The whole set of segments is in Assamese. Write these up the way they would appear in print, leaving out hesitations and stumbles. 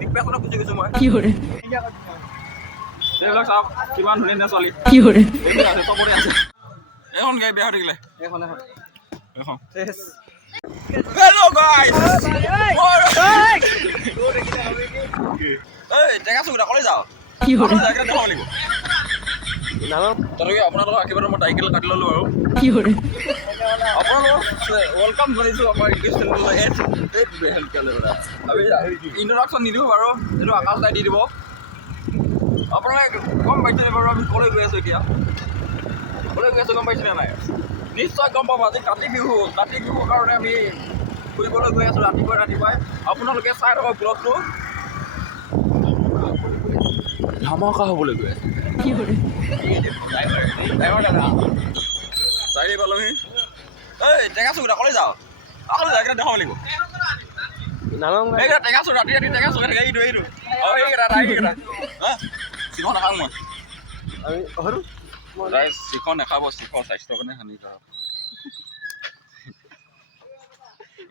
ডিপ্ৰেছনত গুচি গৈছোঁ মই। কি কৰে এইবিলাক চাওক কিমান ধুনীয়া ছোৱালী কি কৰে আছে চবৰে আছে। এখন গাড়ী বেয়া হৈ থাকিলে এখন হেল্ল' গাইছ এই টেঙা চুকুটা কলে যাওঁ কি কৰে দেখাব লাগিব তথাপি আপোনালোকক আশীৰ্বাদত মই চাইকেল কাটি ল'লোঁ আৰু কি কৰে আপোনালোকক ৱেলকাম জনাইছোঁ আমাৰ ইউটিউব চেনেললৈ। আমি ইণ্ট্ৰডাকশ্যন নিদিওঁ বাৰু, এইটো আকাশ দাই দি দিব। আপোনালোকে গম পাইছেনে বাৰু আমি ক'লৈ গৈ আছোঁ এতিয়া? ক'লৈ গৈ আছোঁ গম পাইছেনে নাই? নিশ্চয় গম পাব। আজি কাতি বিহুৰ কাৰণে আমি ফুৰিবলৈ গৈ আছোঁ ৰাতিপুৱাই। আপোনালোকে চাই থাকক ব্লগটো, ধামাকা হ'বলৈ গৈ আছে। কি কৰে ড্ৰাইভাৰ দাদা চাৰি পালোহি। এই টেঙা চুকুটা ক'লৈ যাওঁ এইকেইটা দেখাব লাগিব। এইকেইটা টেঙা চুক ৰাতি টেঙা চুক থাকে এইটো অঁ এইকেইটা চিখন নাখাওঁ মই চিখন নাখাব। চিখন স্বাস্থ্যৰ কাৰণে হানিকাৰক।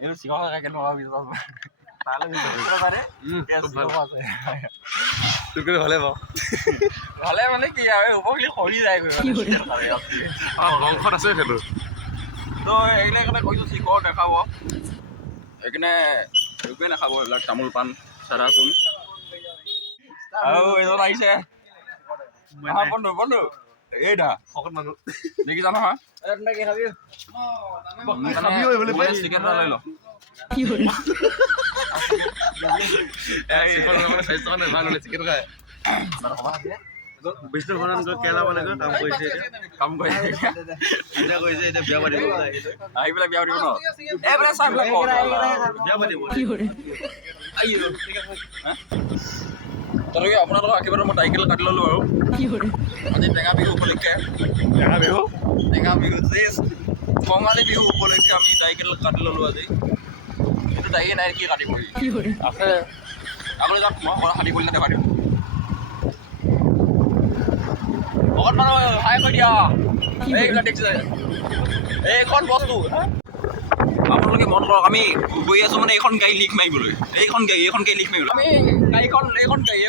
এইটো চিখন খাই কেনেকুৱা বিশ্বাস ভালে মানে কি আৰু উপকৃত সৰি যায় বংশত আছে সেইটো তো এইবিলাক কৈছোঁ চিকৰ দেখাব। সেইকাৰণে একোৱে নাখাব এইবিলাক তামোল পাণ চাদাচোন। আৰু এজন আহিছে বন্ধু এইদা শকত মানুহ দেখিছা নহয় চিকেন এটা লৈ ল। কি কৰে স্বাস্থ্যৰ কাৰণে ভাল হ'লে চিকেন খায়। বিষ্ণু ভৰাণ কেৰেলা মানে কাম কৰিছে এতিয়া বিয়া পাতিব আহি পেলাই বিয়া পাতিব ন এইবিলাক চাই পেলাই বিয়া পাতিব কি কৰে তথাপি আপোনালোকৰ আশীৰ্বাদত মই চাইকেল কাটি ল'লোঁ আৰু কি কৰে আজি টেঙা বিহু উপলক্ষে কঙালী বিহু উপলক্ষে আমি চাইকেল কাটি ল'লোঁ আজি। কিন্তু দায়ী নাই কি কাটিব কি কৰে আছে আগলৈ যাওক মই কাটি কৰি নাথাকা দিওঁ বহুত মানুহ সহায় কৰি দিয়া। এইবিলাক দেখিছে এইখন বস্তু আপোনালোকে মন কৰক। আমি গৈ আছোঁ মানে এইখন গাড়ী লিক মাৰিবলৈ। এইখন গাড়ী লিক মাৰিবলৈ আমি গাড়ীখন এইখন গাড়ী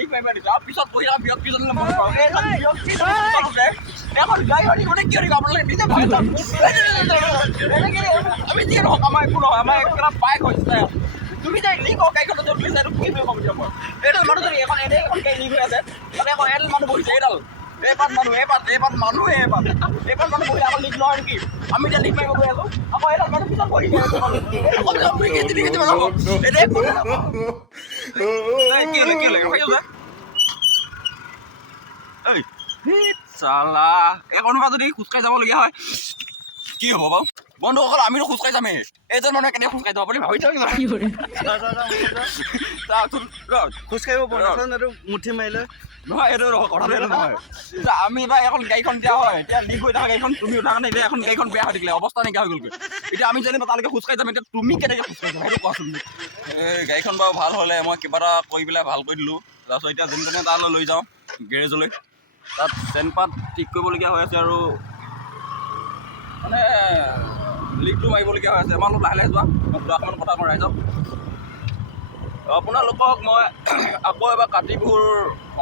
লিক মাৰিব দিছোঁ। আৰু পিছত বহি থকা ব্যক্তিজনলৈ মন কৰক এখন গাড়ী মানে কিয় দিব আপোনালোকে নিজে ভাবি চাওক। আমি যিয়ে নহওক আমাৰ একো নহয়, আমাৰ এটা বাইক হৈছে। তুমি যে লিক হোৱা গাড়ীখনত য'ত গৈছে এইটো কি বুলি ক'ব এতিয়া মই এইডাল মানুহ যদি এখন গাড়ী লিক হৈ আছে তাতে আকৌ এডাল মানুহ বহিছে। এইপাত মানুহ বহি আকৌ লিক নহয় নেকি? আমি এতিয়া লিক মাৰিব গৈ আছোঁ আকৌ এডাল মানুহ পিছত বহিছে। চালা এই কোনোবা যদি খোজকাঢ়ি যাবলগীয়া হয় কি হ'ব বাৰু? বন্ধুসকল আমিতো খোজকাঢ়ি যামেই। এইজন মানুহে কেনেকৈ খোজকাঢ়ি যাব বুলি ভাবি থাকি কি কৰে খোজকাঢ়িব পৰা এইটো মুঠি মাৰিলে নহয়। এইটো কথাটো এইটো নহয়। আমি বা এখন গাড়ীখন দিয়া হয় এতিয়া লিক হৈ থকা গাড়ীখন তুমি উঠাৰ কাৰণে এতিয়া এখন গাড়ীখন বেয়া হৈ থাকিলে অৱস্থা নাইকিয়া হৈ গ'লগৈ। এতিয়া আমি যেনিবা তালৈকে খোজকাঢ়ি যাম। এতিয়া তুমি কেনেকৈ খোজকাঢ়ি যাবা সেইটো কোৱাচোন। এই গাড়ীখন বাৰু ভাল হ'লে মই কিবা এটা কৰি পেলাই ভাল কৰি দিলোঁ। তাৰপিছত এতিয়া যেনে তেনে তালৈ লৈ যাওঁ গেৰেজলৈ। তাত চেনপাত ঠিক কৰিবলগীয়া হৈ আছে আৰু মানে লিকটো মাৰিবলগীয়া হৈ আছে। আমাৰ অলপ লাহে লাহে যোৱা মই দুটামান কথা কৰাই যাওঁ। আপোনালোকক মই আকৌ এবাৰ কাতি বিহুৰ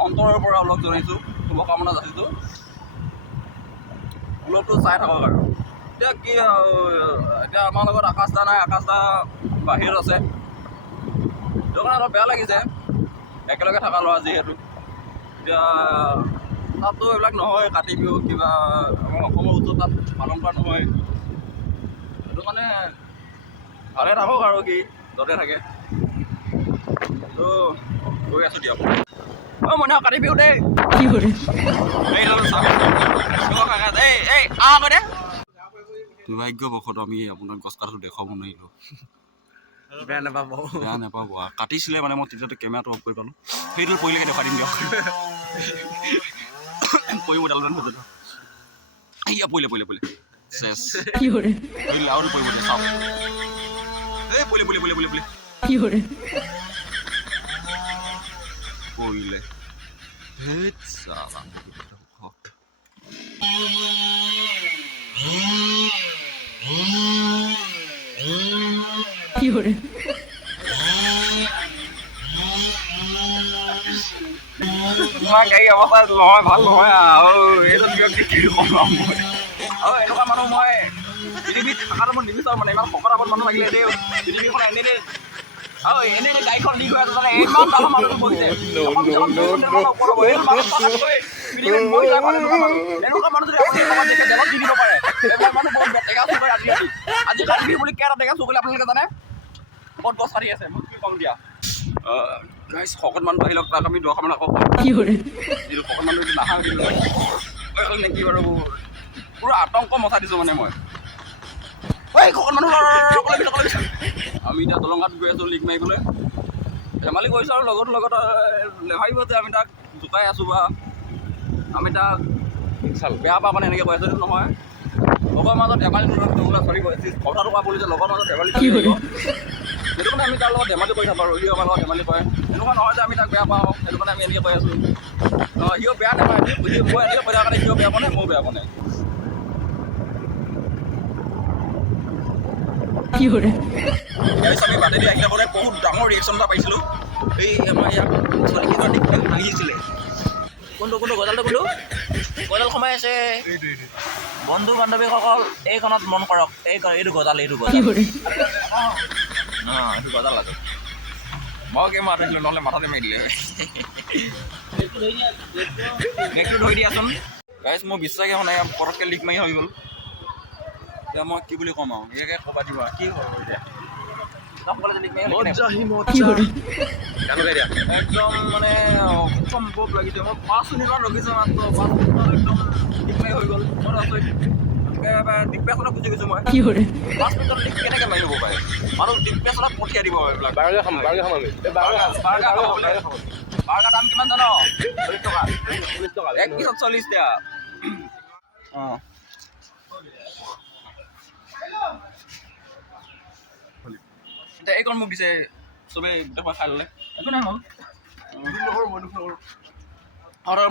অন্তৰৰ পৰা অলপ জনাইছোঁ, শুভকামনা যাচিছোঁ। ব্লগটো চাই থাকক আৰু এতিয়া কি এতিয়া আমাৰ লগত আকাশ দা নাই। আকাশ দা বাহিৰত আছে। সেইটো কাৰণে অলপ বেয়া লাগিছে একেলগে থকা ল'ৰা যিহেতু। এতিয়া তাততো এইবিলাক নহয় কাতি বিহু কিবা আমাৰ অসমৰ উৎসৱ তাত পালন কৰা নহয়। সেইটো মানে ভালে থাকক আৰু কি য'তে থাকে। তো গৈ আছোঁ দিয়ক। মই কাতি বিহু দেই কি কৰে দুৰ্ভাগ্যবশত আমি আপোনাক গছ কটাটো দেখুৱাব নোৱাৰিলোঁ। বেয়া নাপাব কাটিছিলে মানে মই তেতিয়াতো কেমেৰাটো অফ কৰি পালোঁ। সেইটো পৰিলেকে দেখুৱাই দিম দিয়ক। পৰিব ডালমান হৈ যাব। পৰিলে চেছ কি কৰে আৰু পৰিব দে চাওক। এই পৰিলে কি কৰে পৰিলে ধেৎ চালা। কি কৰে তোমাৰ গাড়ী অৱস্থা নহয় ভাল নহয় আৰু এইজন ব্যক্তি কি ক'ম আৰু মই আৰু এনেকুৱা মানুহ মই পৃথিৱীত থকাটো মই নিবিচাৰোঁ মানে ইমান শকত আপত মানুহ লাগিলে দেই পৃথিৱীখন এনেই আৰু এনেই গাড়ীখন লিক হৈ আছে জানে ইমান ডাঙৰ মানুহটো বহিছে এনেকুৱা মানুহ যদি আপুনি দেখে জেলত দি দিব পাৰে এইবিলাক মানুহ বহুত টেকা চুৰ কৰে আজি কালি বিহু বুলি কেইটা টেকা চুৰ কৰিলে আপোনালোকে জানে ক'ত গছ কাটি আছে মোক কি কম দিয়া গাইজ শকত মানুহ আহিলক তাক আমি দুআষাৰমান আকৌ যিটো শকত মানুহ এইটো নাহা কিন্তু নেকি বাৰু পুৰা আতংক মচাই দিছোঁ মানে মই ঐ শকত মানুহ আমি এতিয়া দলঙাত গৈ আছোঁ লিক মাৰিবলৈ ধেমালি কৰিছোঁ আৰু লগত নেভাবিব যে আমি তাক জোকাই আছোঁ বা আমি তাক বেয়া পাওঁ মানে এনেকৈ কৈ আছোঁ এইটো নহয় লগৰ মাজত ধেমালি চলিব কথাটো কোৱা বুলি যে লগৰ মাজত ধেমালি চলিব সেইটো কাৰণে আমি তাৰ লগত ধেমালি কৰি থাকোঁ আৰু সিও আমাৰ লগত ধেমালি কৰে এনেকুৱা নহয় যে আমি তাক বেয়া পাওঁ সেইটো কাৰণে আমি এনেকৈ কৈ আছোঁ সিও বেয়া নাপায় মই এনেকৈ কৈ থকাৰ কাৰণে সিও বেয়া পোৱা নাই ময়ো বেয়া পোৱা নাই আমি বাটেদি আহিলে মানে বহুত ডাঙৰ ৰিয়েকশ্যন এটা পাইছিলোঁ এই আমাৰ ইয়াত ছোৱালীকেইটাৰ দিশবিলাক ভাঙিছিলে কোনটো গজাল সোমাই আছে বন্ধু বান্ধৱীসকল এইখনত মন কৰক এইটো গজাল এইটো গজাল লাগে মই কি মাত দিলোঁ নহ'লে মাথাতে মাৰি দিলে বেগটো ধৰি দিয়াচোন গাইজ মোৰ বিশ্বাসে হোৱা নাই পটককৈ লিক মাৰি হৈ গ'ল এতিয়া মই কি বুলি ক'ম আৰু ইয়াকে ক'বা দিবা কি হ'ব এতিয়া একদম মানে সম্ভৱ লাগিছে মই 5 মিনিটমান ৰখিছোঁ মাত্ৰ 5 মিনিটমান একদম লিক মাৰি হৈ গ'ল মই আচৰিত ডিপ্ৰেশ্যনত গুচি গৈছোঁ মই 5 মিনিটত লিক কেনেকৈ মাৰি হ'ব পাৰে মানুহ ডিপ্ৰেশ্যনত পঠিয়াই দিব এইবিলাক বাৰ্গাৰ দাম কিমান জানো 40 টকা এক পিছত 40 টকা অঁ এতিয়া এইকণ মোক দিছে চবেই গোটেই খাই ল'লে একো নাই হ'ল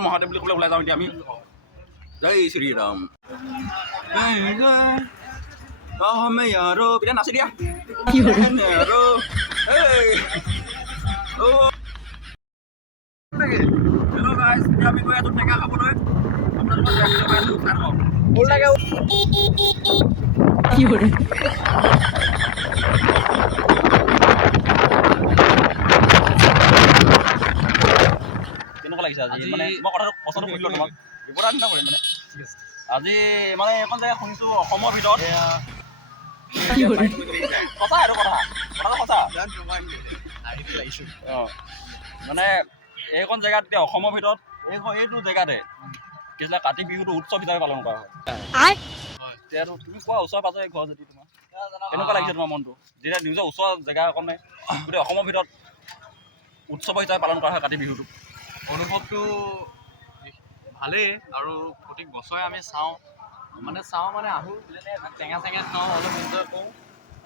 মহাদেৱ বুলি ক'লে ওলাই যাওঁ এতিয়া আমি জয় শ্ৰীৰাম আৰু এতিয়া নাচি দিয়া আৰু হেল্ল' গাইজ এতিয়া আমি গৈ আছোঁ টেঙা খাবলৈ কেনেকুৱা লাগিছে আজি মানে মই কথাটো পচন্দ কৰিলোঁ তোমাক বিপদা চিন্তা কৰিম মানে আজি মানে এখন জেগা শুনিছোঁ অসমৰ ভিতৰত সঁচা এইটো কথাটো সঁচা অঁ মানে এইখন জেগাত এতিয়া অসমৰ ভিতৰত এইটো জেগাতে কি আছিলে কাতি বিহুটো উৎসৱ হিচাপে পালন কৰা হয় এতিয়াতো তুমি কোৱা ওচৰে পাঁজৰে ঘৰ যদি তোমাৰ কেনেকুৱা লাগিছে তোমাৰ মনটো যেতিয়া নিজৰ ওচৰৰ জেগা অকণে গোটেই অসমৰ ভিতৰত উৎসৱ হিচাপে পালন কৰা হয় কাতি বিহুটো অনুভৱটো ভালেই আৰু প্ৰতি বছৰে আমি চাওঁ মানে আহোঁ টেঙা খাওঁ অলপ এনজয় কৰোঁ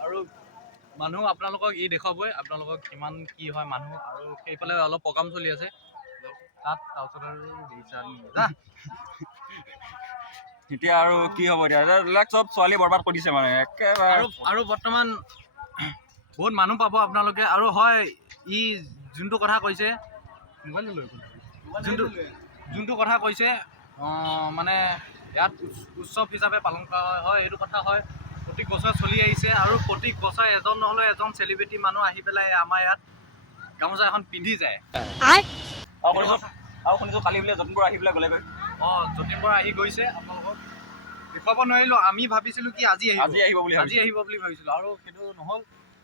আৰু মানুহ আপোনালোকক দেখুৱাবই আপোনালোকক কিমান কি হয় মানুহ আৰু সেইফালে অলপ প্ৰগ্ৰাম চলি আছে তাত তাৰপিছত আৰু এতিয়া আৰু কি হ'ব এতিয়া এইবিলাক চব ছোৱালী বৰবাদ কৰি দিছে মানে একেবাৰে আৰু বৰ্তমান বহুত মানুহ পাব আপোনালোকে আৰু হয় যোনটো কথা কৈছে যোনটো কথা কৈছে মানে ইয়াত উৎসৱ হিচাপে পালন কৰা হয় এইটো কথা হয় প্ৰত্যেক বছৰে চলি আহিছে আৰু প্ৰত্যেক বছৰে এজন নহ'লেও এজন চেলিব্ৰিটি মানুহ আহি পেলাই আমাৰ ইয়াত গামোচা এখন পিন্ধি যায় আৰু শুনিছোঁ কালি বোলে যতীন বৰা আহি পেলাই গ'লেগৈ যতীন বৰা আহি গৈছে আপোনালোকক দেখুৱাব নোৱাৰিলোঁ আমি ভাবিছিলোঁ কি আজি আহিব বুলি ভাবিছিলোঁ আৰু সেইটো নহ'ল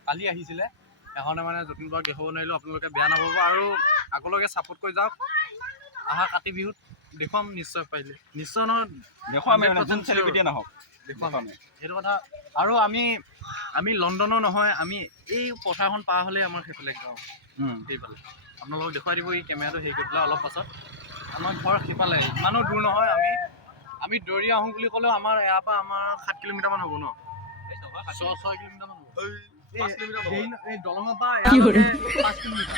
কালি আহিছিলে সেইকাৰণে মানে যতীন বৰাক দেখুৱাব নোৱাৰিলোঁ আপোনালোকে বেয়া নাপাব আৰু আগলৈকে ছাপোৰ্ট কৰি যাওক অহা কাতি বিহুত দেখুৱাম নিশ্চয় পাৰিলে নিশ্চয় নহয় দেখুৱাম যোন চেলিব্ৰিটিয়ে নহওক দেখুৱাম সেইটো কথা আৰু আমি লণ্ডনৰ নহয় আমি এই পথাৰখন পাৰ হ'লেই আমাৰ সেইফালে যাওঁ সেইফালে আপোনালোকক দেখুৱাই দিব এই কেমেৰাটো হেৰি কৰি পেলাই অলপ পাছত আমাৰ ঘৰ সেইফালে ইমানো দূৰ নহয় আমি দৌৰি আহোঁ বুলি ক'লেও আমাৰ ইয়াৰ পৰা আমাৰ 7 কিলোমিটাৰমান হ'ব ন 6 কিলোমিটাৰমান হ'ব এই দলঙৰ পৰা 5 কিলোমিটাৰ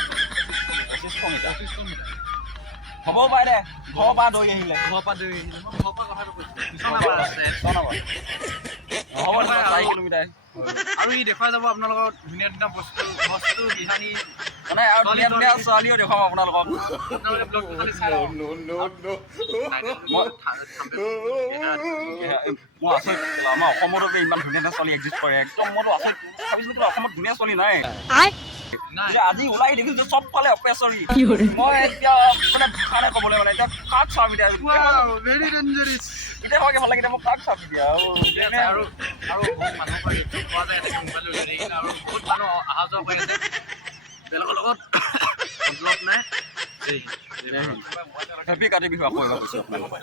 25 মিটাৰ হ'বও পাৰে দে ঘৰৰ পৰা দৌৰি আহিলে ঘৰৰ পৰা দৌৰি আহিলে মই ঘৰৰ পৰা কথাটো কৈছোঁ বিশ্বনাথ আছে হ'ব দে 4 কিলোমিটাৰ আৰু ই দেখুৱাই যাব আপোনালোকৰ ধুনীয়া ধুনীয়া বস্তু বিহানী মানে আৰু ধুনীয়া ধুনীয়া ছোৱালীও দেখুৱাম আপোনালোকক আপোনালোকে ব্লগটো খালি চাই লওক মই আচৰিত আমাৰ অসমতো যে ইমান ধুনীয়া ধুনীয়া ছোৱালী এক্সিষ্ট কৰে একদম মইতো আচৰিত ভাবিছিলোঁ অসমত ধুনীয়া ছোৱালী নাই আজি ওলাই দেখিছোঁ চবফালে অপেশ্বৰী মই এতিয়া মানে ভাষা নাই ক'বলৈ মানে এতিয়া কাক চাম এতিয়া ভেৰি ডেঞ্জাৰাছ এতিয়া হয় ভাল লাগে এতিয়া মই কাক চাম এতিয়া আৰু বহুত মানুহ পোৱা যায় এনেকৈ মোবাইল লৈ থাকিলে আৰু বহুত মানুহ অহা যোৱা কৰি আছে বেলেগৰ লগত ব্লগ নাই হেপী কাতি বিহু আকৌ এবাৰ কৈছোঁ আপোনালোকক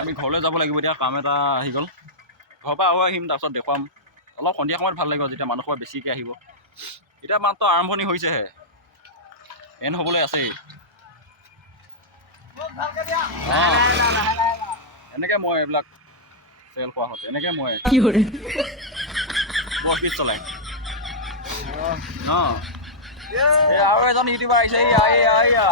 আমি ঘৰলৈ যাব লাগিব এতিয়া কাম এটা আহি গ'ল ঘৰৰ পৰা আৰু আহিম তাৰপিছত দেখুৱাম অলপ সন্ধিয়া সময়ত ভাল লাগিব যেতিয়া মানুহ বেছিকৈ আহিব এতিয়া মাত্ৰ আৰম্ভণি হৈছেহে এণ্ড হ'বলৈ আছেই এনেকৈ মই এইবিলাক চেল খোৱা হতে এনেকৈ মই বৰ স্পীড চলাই অঁ আৰু এজন ইউটিউবাৰ আহিছে এয়া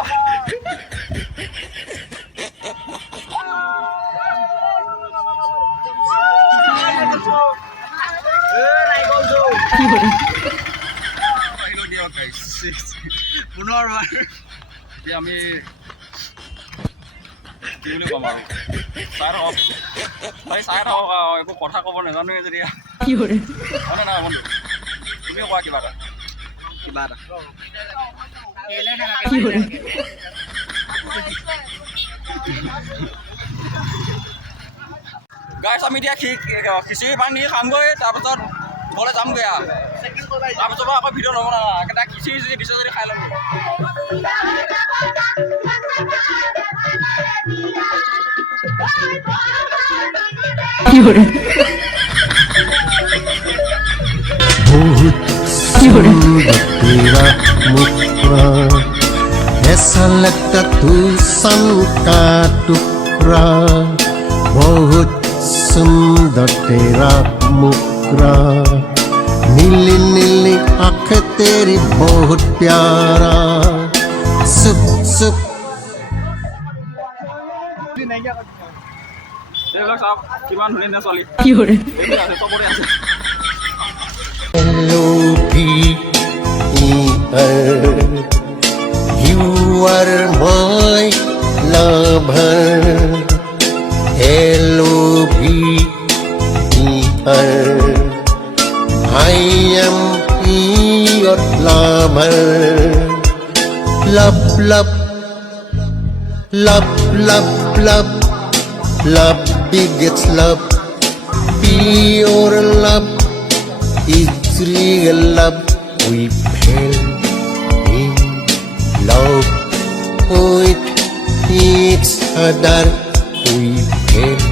পুনৰবাৰ এতিয়া আমি কি বুলি ক'ম আৰু চাই থাকক একো কথা ক'ব নাজানোৱে যেতিয়া হয়নে নাই বন্ধু তুমিও কোৱা কিবা এটা গাইছ আমি এতিয়া খিচিৰি পানী খামগৈ তাৰপিছত ঘৰলৈ যামগৈ আৰু তাৰপিছত আকৌ ভিডিঅ' নবনাওঁ একেটা খিচিৰি যদি দিছে যদি খাই ল'ম तेरा मुखड़ा ऐसा लगता तू सन का टुकड़ा बहुत सुंदर तेरा मुखड़ा नीली नीली आँख तेरी बहुत प्यारा सुप सुप এইবিলাক চাওক কিমান ধুনীয়া ধুনীয়া ছোৱালী আছে চবৰে আছে You are my lover, L-O-V-E-R. I am your lover. Love, love, love, love, love, love begets love. Pure love is real love. We fell in love with each other. We fell